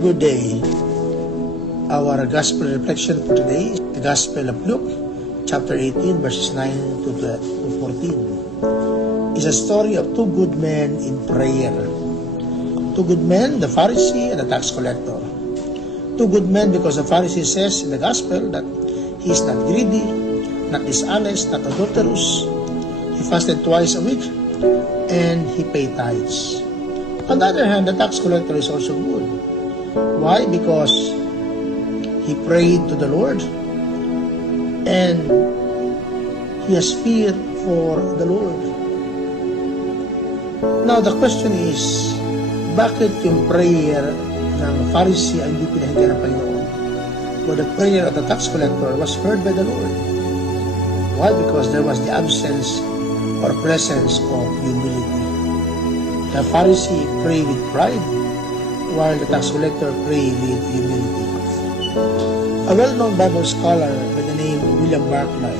Good day. Our gospel reflection for today is the Gospel of Luke, chapter 18, verses 9 to 14. It's a story of two good men in prayer. Two good men, the Pharisee and the tax collector. Two good men because the Pharisee says in the gospel that he is not greedy, not dishonest, not adulterous. He fasted twice a week and he paid tithes. On the other hand, the tax collector is also good. Why? Because he prayed to the Lord and he has fear for the Lord. Now the question is, bakit yung prayer ng Pharisee ay hindi pinahinggan ng Panginoon? But the prayer of the tax collector was heard by the Lord. Why? Because there was the absence or presence of humility. The Pharisee prayed with pride, while the tax collector prayed with humility. A well-known Bible scholar by the name William Barclay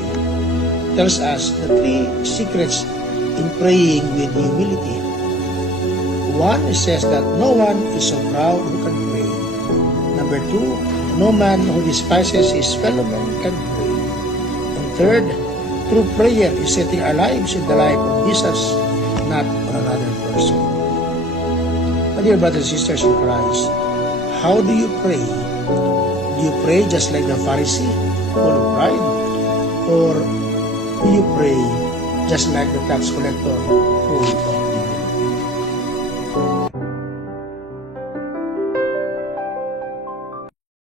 tells us the three secrets in praying with humility. One, says that no one is so proud who can pray. Number two, no man who despises his fellow man can pray. And third, true prayer is setting our lives in the life of Jesus, not on another person. My dear brothers and sisters in Christ, how do you pray? Do you pray just like the Pharisee, full of pride? Or do you pray just like the tax collector, full of